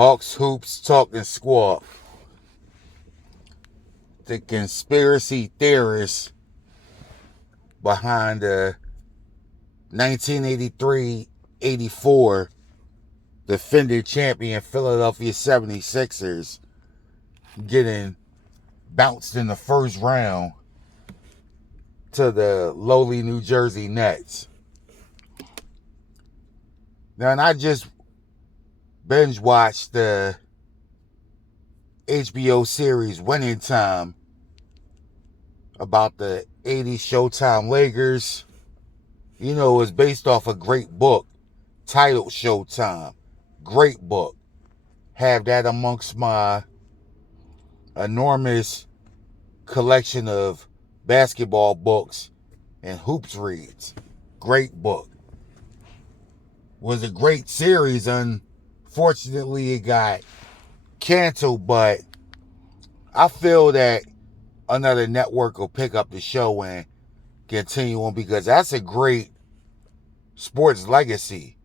Hawks, Hoops, Talk, and Squawk. The conspiracy theorists behind the 1983-84 defending champion Philadelphia 76ers getting bounced in the first round to the lowly New Jersey Nets. Now, and I just binge watched the HBO series Winning Time about the 80s Showtime Lakers. You know, it's based off a great book titled Showtime. Great book. Have that amongst my enormous collection of basketball books and hoops reads. Great book. Was a great series. Unfortunately, it got canceled, but I feel that another network will pick up the show and continue on, because that's a great sports legacy,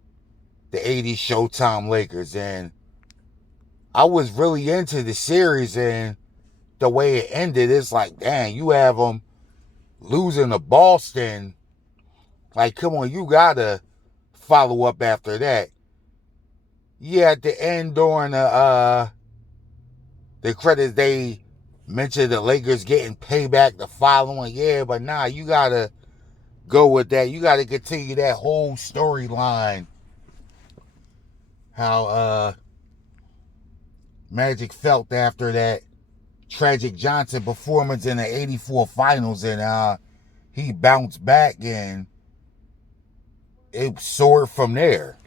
the 80s Showtime Lakers. And I was really into the series, and the way it ended, it's like, dang, you have them losing to Boston. Like, come on, you gotta follow up after that. Yeah, at the end during the credits, they mentioned the Lakers getting payback the following year, but nah, you gotta go with that. You gotta continue that whole storyline. How Magic felt after that tragic Johnson performance in the 84 finals, and he bounced back and it soared from there.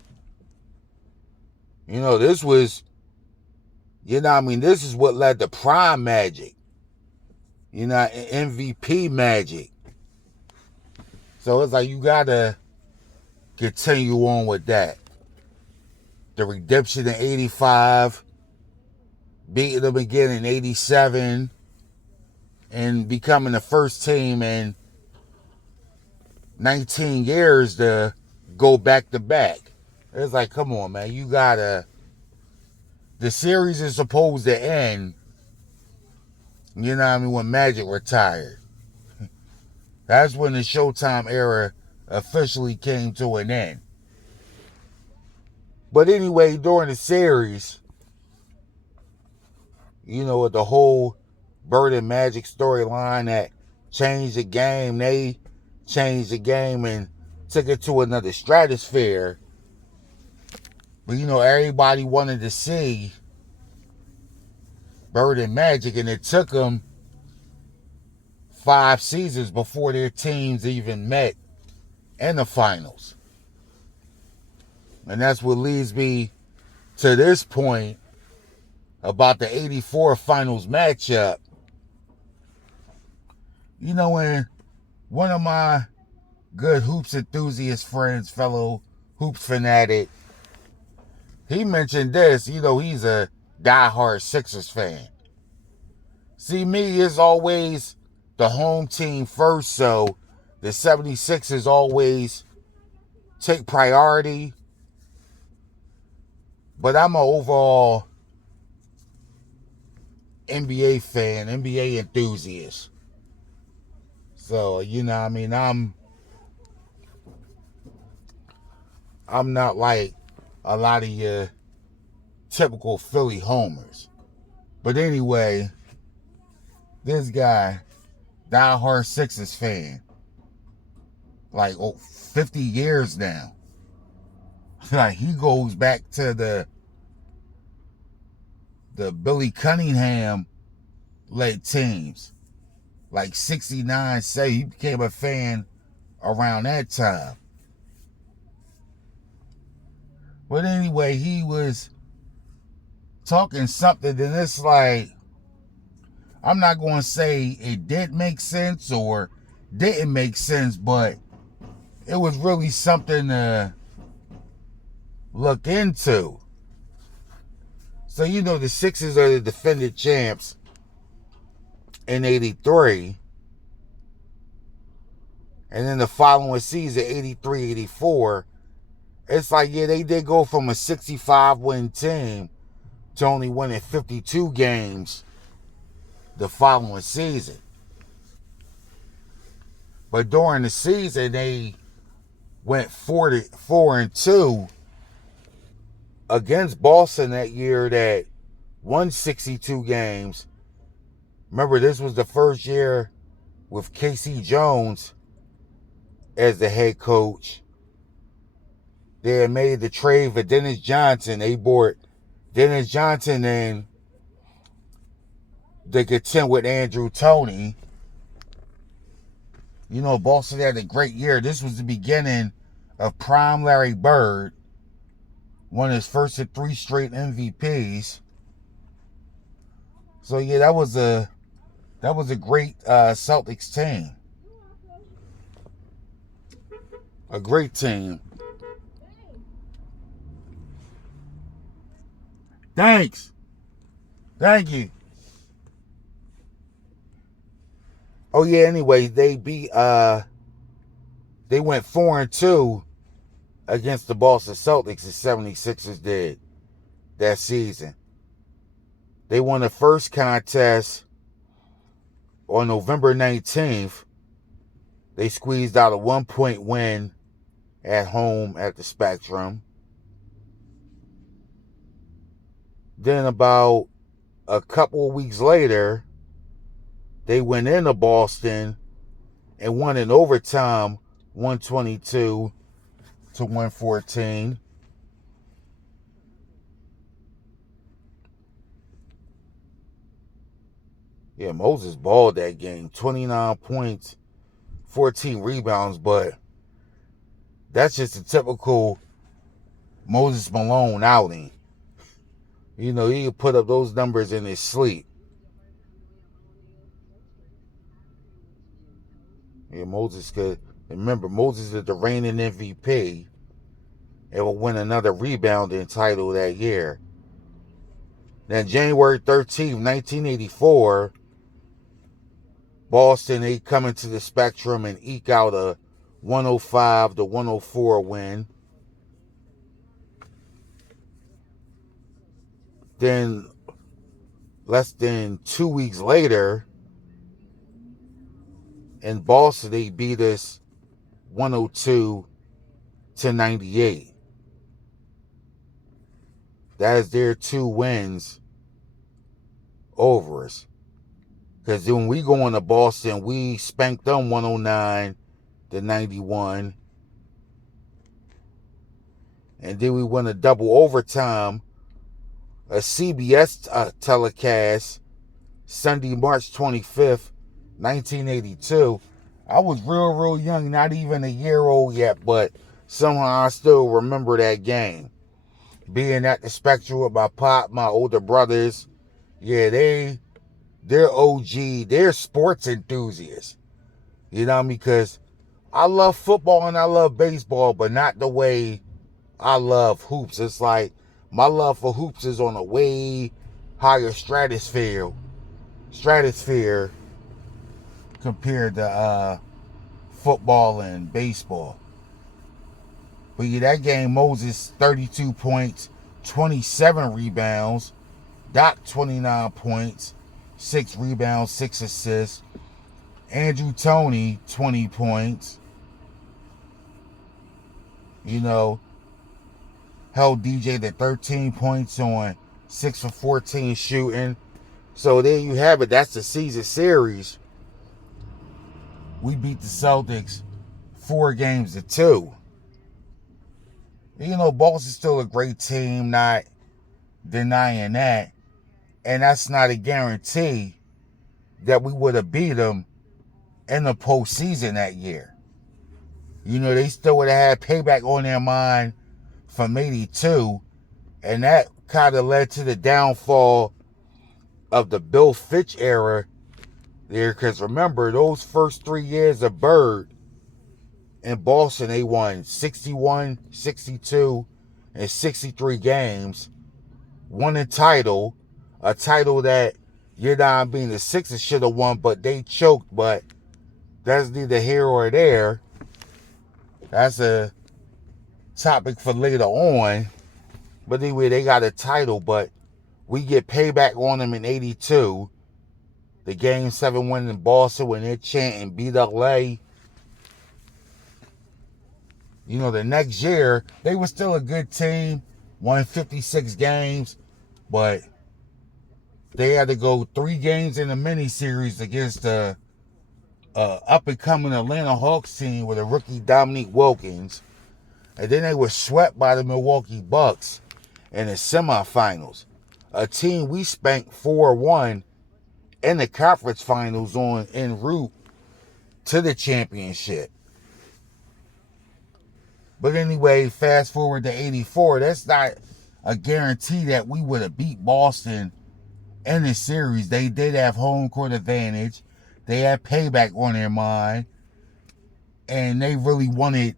You know, this was, this is what led to prime Magic. MVP Magic. So it's like you gotta continue on with that. The redemption in 85, beating them again in 87, and becoming the first team in 19 years to go back to back. It's like, come on, man, you gotta. The series is supposed to end, when Magic retired. That's when the Showtime era officially came to an end. But anyway, during the series, with the whole Bird and Magic storyline that changed the game, they changed the game and took it to another stratosphere. But everybody wanted to see Bird and Magic, and it took them 5 seasons before their teams even met in the finals. And that's what leads me to this point about the 84 finals matchup. When one of my good hoops enthusiast friends, fellow hoops fanatic, he mentioned this. He's a diehard Sixers fan. See, me, is always the home team first, so the 76ers always take priority. But I'm an overall NBA fan, NBA enthusiast. So, I'm not like a lot of your typical Philly homers. But anyway, this guy, diehard Sixers fan, like 50 years now. Like, he goes back to the Billy Cunningham led teams. Like 69, say he became a fan around that time. But anyway, he was talking something, and it's like, I'm not going to say it did make sense or didn't make sense, but it was really something to look into. So, the Sixers are the defending champs in 83. And then the following season, 83-84, it's like, yeah, they did go from a 65-win team to only winning 52 games the following season. But during the season, they went 4-2 against Boston that year that won 62 games. Remember, this was the first year with K.C. Jones as the head coach. They had made the trade for Dennis Johnson. They brought Dennis Johnson in to contend with Andrew Toney. You know, Boston had a great year. This was the beginning of prime Larry Bird. Won his first of 3 straight MVPs. So yeah, that was a great Celtics team. A great team. Thanks. Thank you. Oh yeah, anyway, they went 4-2 against the Boston Celtics, the 76ers did that season. They won the first contest on November 19th. They squeezed out a 1-point win at home at the Spectrum. Then about a couple of weeks later, they went into Boston and won in overtime 122-114. Yeah, Moses balled that game. 29 points, 14 rebounds, but that's just a typical Moses Malone outing. You know, he could put up those numbers in his sleep. Yeah, Moses could. Remember, Moses is the reigning MVP and will win another rebounding title that year. Then January 13th, 1984, Boston, they come into the Spectrum and eke out a 105-104 win. Then, less than 2 weeks later, in Boston, they beat us 102-98. That is their 2 wins over us. Because when we go into Boston, we spanked them 109-91. And then we won a double overtime, a CBS telecast, Sunday, March 25th, 1982. I was real young, not even a year old yet, but somehow I still remember that game. Being at the Spectrum with my pop, my older brothers. Yeah, they're OG, they're sports enthusiasts. You know what I mean? Because I love football and I love baseball, but not the way I love hoops. It's like my love for hoops is on a way higher stratosphere compared to football and baseball. But yeah, that game, Moses 32 points, 27 rebounds, Doc 29 points, 6 rebounds, 6 assists. Andrew Toney 20 points. You know, held DJ to 13 points on 6 for 14 shooting. So there you have it. That's the season series. We beat the Celtics 4-2. You know, Boston's still a great team, not denying that. And that's not a guarantee that we would have beat them in the postseason that year. You know, they still would have had payback on their mind from 82. And that kind of led to the downfall of the Bill Fitch era there. Because remember, those first 3 years of Bird in Boston, they won 61, 62, and 63 games. Won a title that, you know, I mean, the Sixers should have won, but they choked. But that's neither here or there. That's a topic for later on. But anyway, they got a title. But We get payback on them in 82. The Game 7 win in Boston when they're chanting beat LA. You know, the next year, they were still a good team. Won 56 games. But they had to go 3 games in a mini-series against the up-and-coming Atlanta Hawks team with a rookie Dominique Wilkins. And then they were swept by the Milwaukee Bucks in the semifinals. A team we spanked 4-1 in the conference finals en route to the championship. But anyway, fast forward to 84. That's not a guarantee that we would have beat Boston in the series. They did have home court advantage. They had payback on their mind. And they really wanted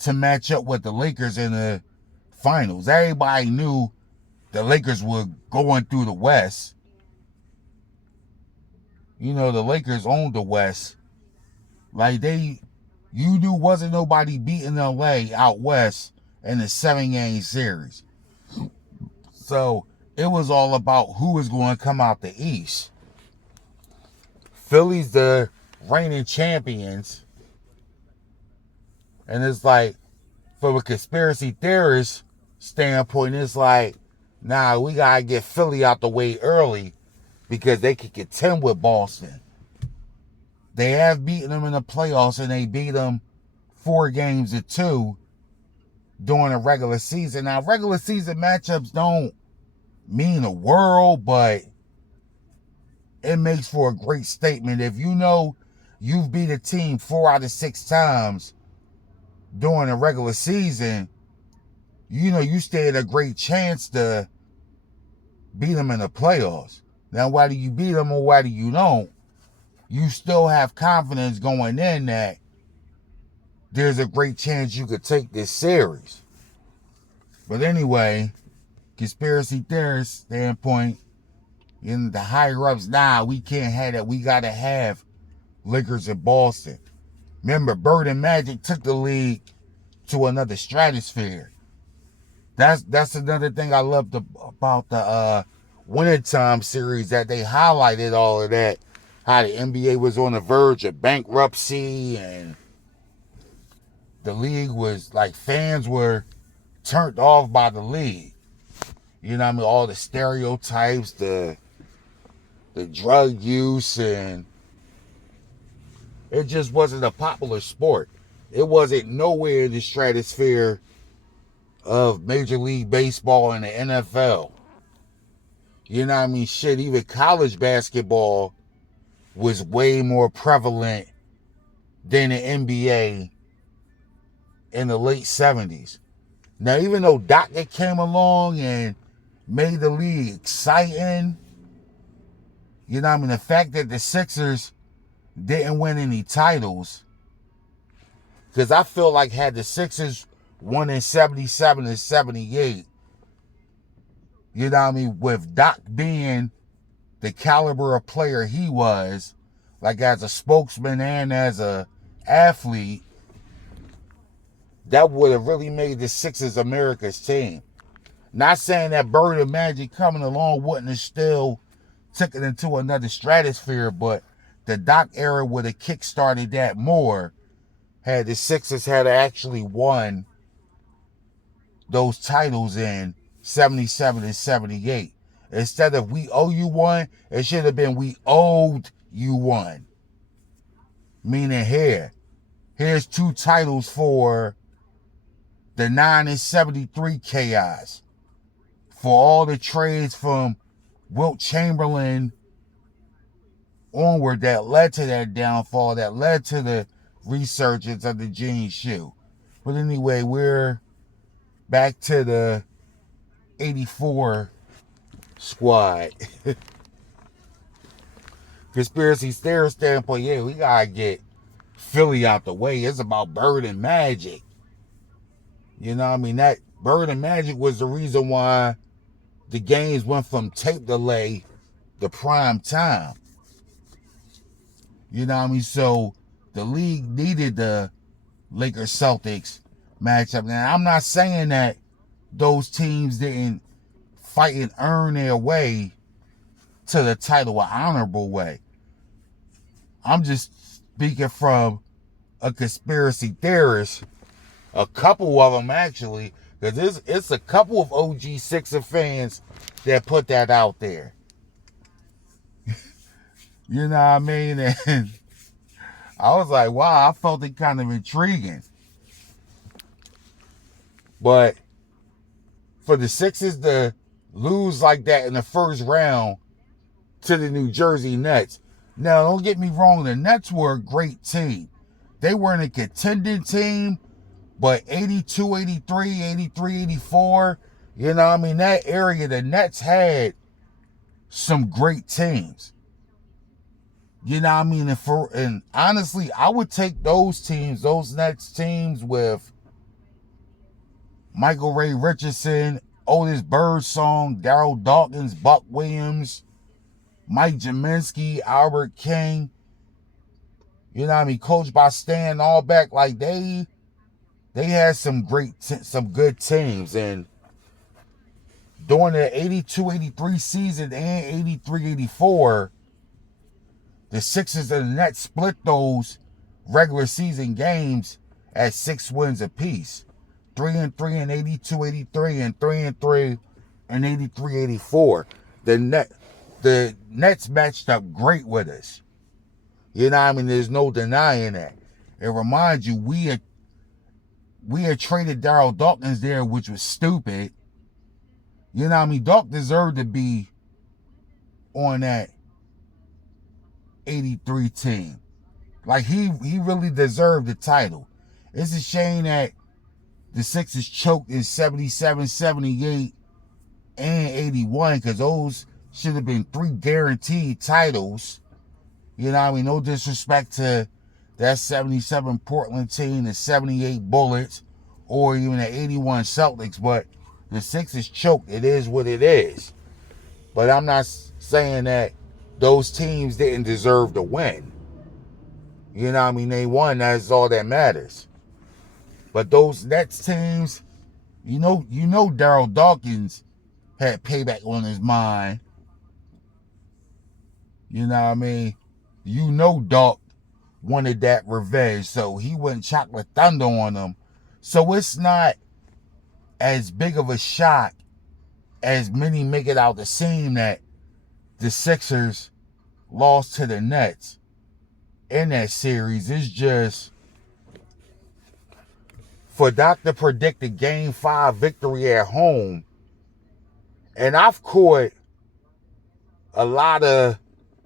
to match up with the Lakers in the finals. Everybody knew the Lakers were going through the West. You know, the Lakers owned the West. Like you knew wasn't nobody beating LA out West in the 7-game series. So it was all about who was going to come out the East. Philly's the reigning champions. And it's like, from a conspiracy theorist standpoint, it's like, nah, we got to get Philly out the way early because they can contend with Boston. They have beaten them in the playoffs, and they beat them 4-2 during the regular season. Now, regular season matchups don't mean the world, but it makes for a great statement. If you know you've beat a team 4 out of 6 times during the regular season, you know you stand a great chance to beat them in the playoffs. Now, whether you beat them or whether you don't, you still have confidence going in that there's a great chance you could take this series. But anyway, conspiracy theorist standpoint, in the higher ups, nah, we can't have that. We got to have Lakers in Boston. Remember, Bird and Magic took the league to another stratosphere. That's another thing I loved about the wintertime series, that they highlighted all of that. How the NBA was on the verge of bankruptcy, and the league was like, fans were turned off by the league. You know what I mean? All the stereotypes, the drug use, and it just wasn't a popular sport. It wasn't nowhere in the stratosphere of Major League Baseball and the NFL. You know what I mean? Shit, even college basketball was way more prevalent than the NBA in the late 70s. Now, even though Doctor came along and made the league exciting, you know what I mean? The fact that the Sixers didn't win any titles, because I feel like had the Sixers won in 77 and 78, you know what I mean, with Doc being the caliber of player he was, like as a spokesman and as a athlete, that would have really made the Sixers America's team. Not saying that Bird and Magic coming along wouldn't have still took it into another stratosphere, but the Doc era would have kickstarted that more had the Sixers had actually won those titles in 77 and 78. Instead of we owe you one, it should have been we owed you one. Meaning here's 2 titles for the 9 and 73 chaos. For all the trades from Wilt Chamberlain onward that led to that downfall, that led to the resurgence of the jean shoe. But anyway, we're back to the 84 squad. Conspiracy theorist standpoint, yeah, we gotta get Philly out the way. It's about Bird and Magic. You know what I mean? That Bird and Magic was the reason why the games went from tape delay to prime time. You know what I mean? So the league needed the Lakers-Celtics matchup. Now, I'm not saying that those teams didn't fight and earn their way to the title an honorable way. I'm just speaking from a conspiracy theorist, a couple of them actually, because it's a couple of OG Sixer fans that put that out there. You know what I mean? And I was like, wow, I felt it kind of intriguing. But for the Sixers to lose like that in the first round to the New Jersey Nets. Now, don't get me wrong, the Nets were a great team. They weren't a contending team, but 82, 83, 83, 84, you know what I mean? That area, the Nets had some great teams. You know what I mean? And honestly, I would take those teams, those Nets teams with Michael Ray Richardson, Otis Birdsong, Darryl Dawkins, Buck Williams, Mike Jaminski, Albert King, you know what I mean, coached by Stan Albeck. Like they had some some good teams. And during the 82-83 season and 83-84, the Sixers and the Nets split those regular season games at 6 wins apiece. 3-3 in 82-83 and 3-3 in 83-84. The Nets matched up great with us. You know what I mean? There's no denying that. It reminds you, we had traded Darryl Dawkins there, which was stupid. You know what I mean? Dawk deserved to be on that 83 team. Like, he really deserved the title. It's a shame that the Sixers choked in 77, 78, and 81, because those should have been 3 guaranteed titles. You know what I mean? No disrespect to that 77 Portland team, the 78 Bullets, or even the 81 Celtics, but the Sixers choked. It is what it is. But I'm not saying that those teams didn't deserve to win. You know what I mean? They won. That's all that matters. But those Nets teams, you know Darryl Dawkins had payback on his mind. You know what I mean? You know Dawk wanted that revenge, so he went chocolate thunder on them. So it's not as big of a shock as many make it out to seem that the Sixers lost to the Nets in that series. It's just, for Doc to predict a Game 5 victory at home, and I've caught a lot of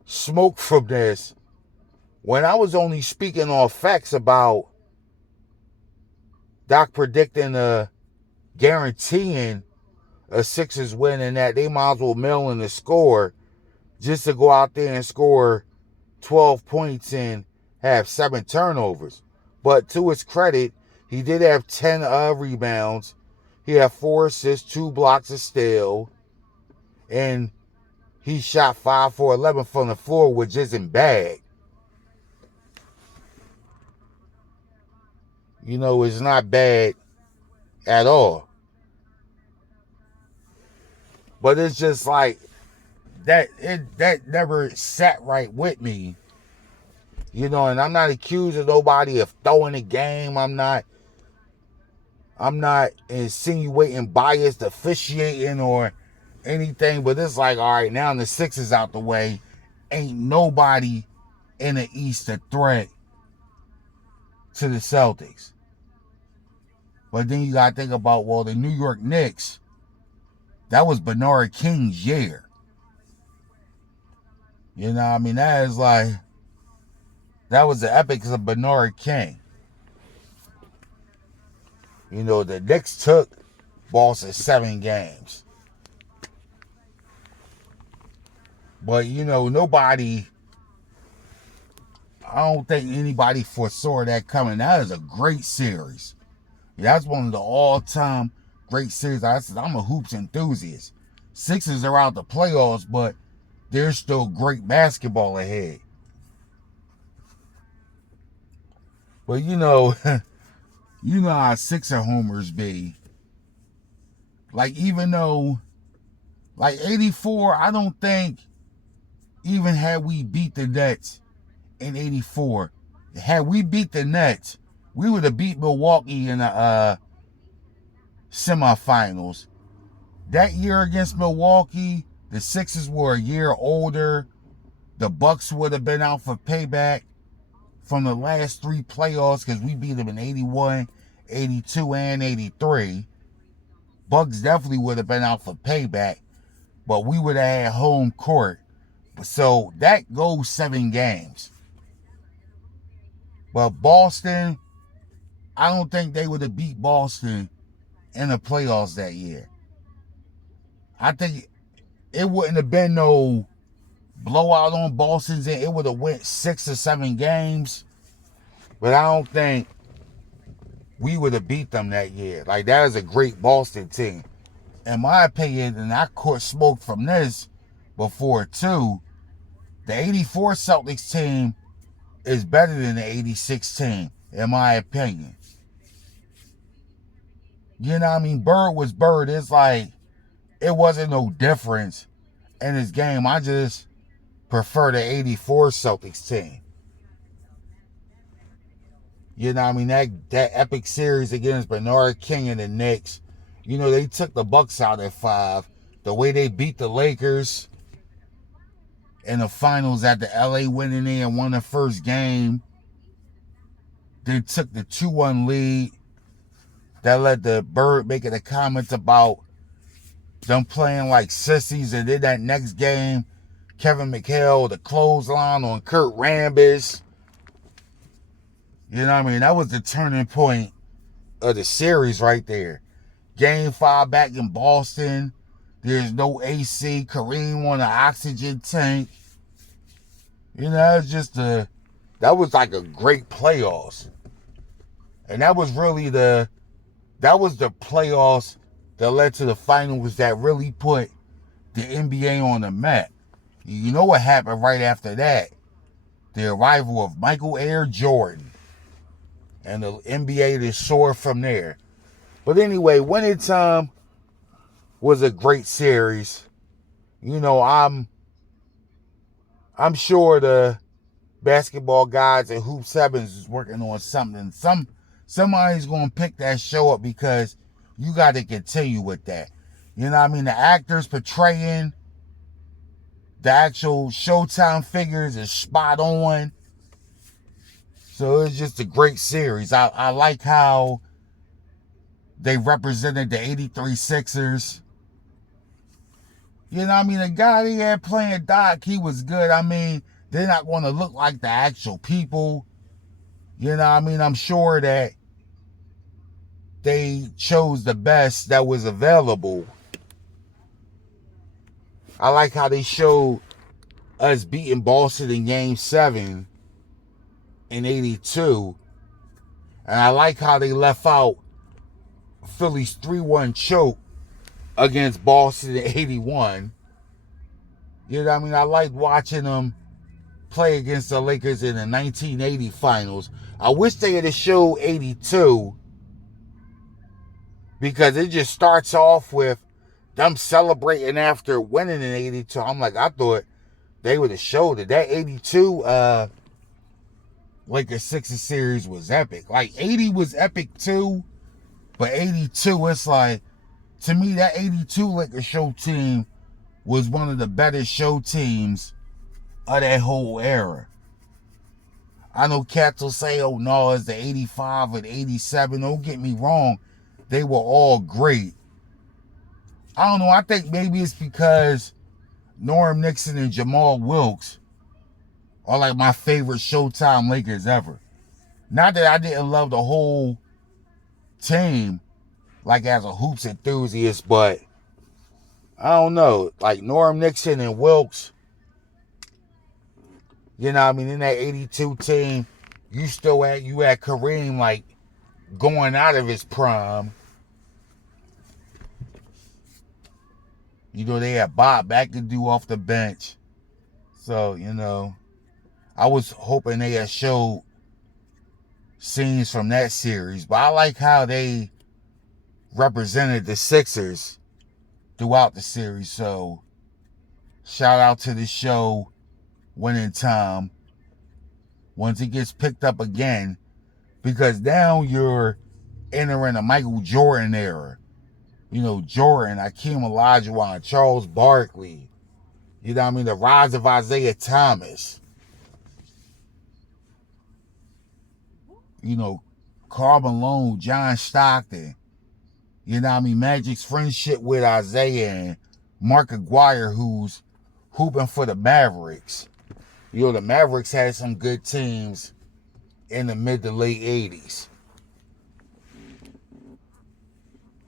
smoke from this when I was only speaking on facts about Doc predicting guaranteeing a Sixers win, and that they might as well mail in the score just to go out there and score 12 points and have 7 turnovers. But to his credit, he did have 10 rebounds. He had 4 assists, 2 blocks of steal, and he shot 5 for 11 from the floor, which isn't bad. You know, it's not bad at all. But it's just like that never sat right with me. You know, and I'm not accusing nobody of throwing a game. I'm not insinuating biased officiating or anything, but it's like, all right, now the Sixers out the way, ain't nobody in the East a threat to the Celtics. But then you got to think about, well, the New York Knicks, that was Bernard King's year. You know what I mean? That is like, that was the epics of Bernard King. You know, the Knicks took Boston 7 games. But, you know, I don't think anybody foresaw that coming. That is a great series. That's one of the all-time great series. I'm a hoops enthusiast. Sixers are out the playoffs, but there's still great basketball ahead. But you know how Sixer homers be. Like, even though Like 84, I don't think, even had we beat the Nets in 84, had we beat the Nets, we would have beat Milwaukee in the semifinals. That year against Milwaukee, the Sixers were a year older. The Bucks would have been out for payback from the last three playoffs because we beat them in 81, 82, and 83. Bucks definitely would have been out for payback, but we would have had home court. So that goes 7 games. But Boston, I don't think they would have beat Boston in the playoffs that year. I think it wouldn't have been no blowout on Boston's end. It would have went 6 or 7 games. But I don't think we would have beat them that year. Like, that is a great Boston team. In my opinion, and I caught smoke from this before too, the 84 Celtics team is better than the 86 team, in my opinion. You know what I mean? Bird was Bird. It's like, it wasn't no difference in his game. I just prefer the 84 Celtics team. You know what I mean? That epic series against Bernard King and the Knicks, you know, they took the Bucks out at 5. The way they beat the Lakers in the finals after LA went in there and won the first game. They took the 2-1 lead. That led to Bird making the comments about them playing like sissies. And then that next game, Kevin McHale, the clothesline on Kurt Rambis. You know what I mean? That was the turning point of the series right there. Game 5 back in Boston. There's no AC. Kareem on an oxygen tank. You know, it's just that was like a great playoffs. And that was really the playoffs that led to the finals that really put the NBA on the map. You know what happened right after that? The arrival of Michael Air Jordan. And the NBA just soared from there. But anyway, Winning Time was a great series. You know, I'm sure the basketball guys at Hoop 7s is working on something. Somebody's going to pick that show up because you got to continue with that. You know what I mean? The actors portraying the actual Showtime figures is spot on. So it's just a great series. I like how they represented the 83 Sixers. You know what I mean? The guy they had playing Doc, he was good. I mean, they're not going to look like the actual people. You know what I mean? I'm sure that they chose the best that was available. I like how they showed us beating Boston in Game 7 in 82. And I like how they left out Philly's 3-1 choke against Boston in 81. You know what I mean? I liked watching them play against the Lakers in the 1980 finals. I wish they had showed 82 because it just starts off with them celebrating after winning in 82. I'm like, I thought they would have showed it. That 82 Lakers Sixers series was epic. Like 80 was epic too, but 82, it's like, to me, that 82 Lakers show team was one of the better show teams of that whole era. I know cats will say, oh no, it's the 85 and 87. Don't get me wrong. They were all great. I don't know. I think maybe it's because Norm Nixon and Jamal Wilkes are like my favorite Showtime Lakers ever. Not that I didn't love the whole team, like as a hoops enthusiast, but I don't know. Like Norm Nixon and Wilkes, you know what I mean, in that 82 team, you had Kareem like going out of his prime. You know, they had Bob McAdoo off the bench. So, you know, I was hoping they had showed scenes from that series. But I like how they represented the Sixers throughout the series. So shout out to the show Winning Time once it gets picked up again, because now you're entering a Michael Jordan era. You know, Jordan, Hakeem Olajuwon, Charles Barkley, you know what I mean? The rise of Isaiah Thomas. You know, Karl Malone, John Stockton. You know what I mean? Magic's friendship with Isaiah and Mark Aguirre, who's hooping for the Mavericks. You know, the Mavericks had some good teams in the mid to late 80s.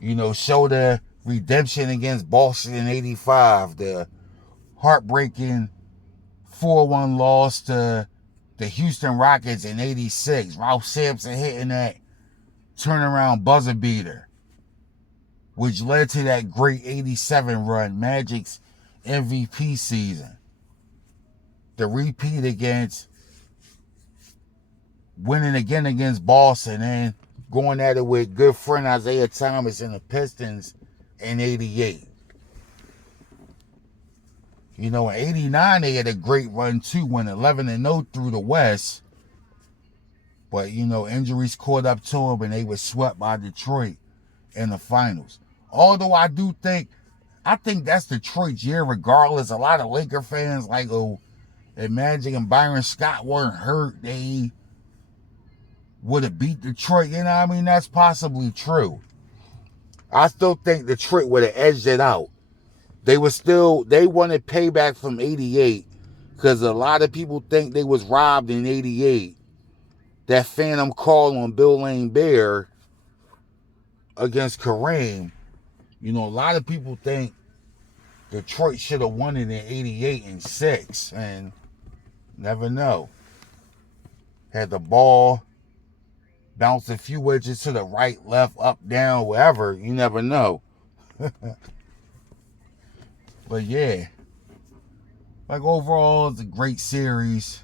You know, show the redemption against Boston in 85. The heartbreaking 4-1 loss to the Houston Rockets in 86. Ralph Sampson hitting that turnaround buzzer beater, which led to that great 87 run, Magic's MVP season. The repeat against winning again against Boston and going at it with good friend Isaiah Thomas and the Pistons in 88. You know, in 89, they had a great run too, went 11-0 through the West. But, you know, injuries caught up to them and they were swept by Detroit in the finals. Although I think that's Detroit's year regardless. A lot of Laker fans like, oh, if Magic and Byron Scott weren't hurt, they would have beat Detroit. You know what I mean? That's possibly true. I still think Detroit would have edged it out. They wanted payback from 88 because a lot of people think they was robbed in 88. That phantom call on Bill Lane Bear against Kareem. You know, a lot of people think Detroit should have won it in 88 and 6, and never know. Had the ball bounce a few edges to the right, left, up, down, wherever. You never know. But yeah, like overall, it's a great series.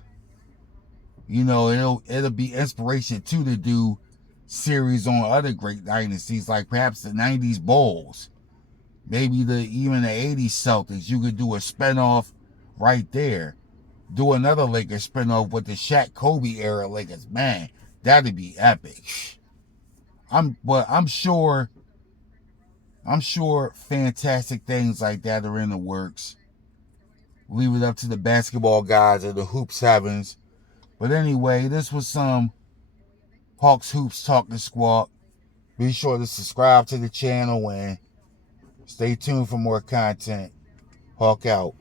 You know, it'll be inspiration too to do series on other great dynasties, like perhaps the 90s Bulls, maybe even the 80s Celtics. You could do a spinoff right there. Do another Lakers spinoff with the Shaq Kobe era Lakers. Man, that'd be epic. I'm sure fantastic things like that are in the works. Leave it up to the basketball guys at the Hoops Heavens. But anyway, this was some Hawks Hoops Talking Squawk. Be sure to subscribe to the channel and stay tuned for more content. Hawk out.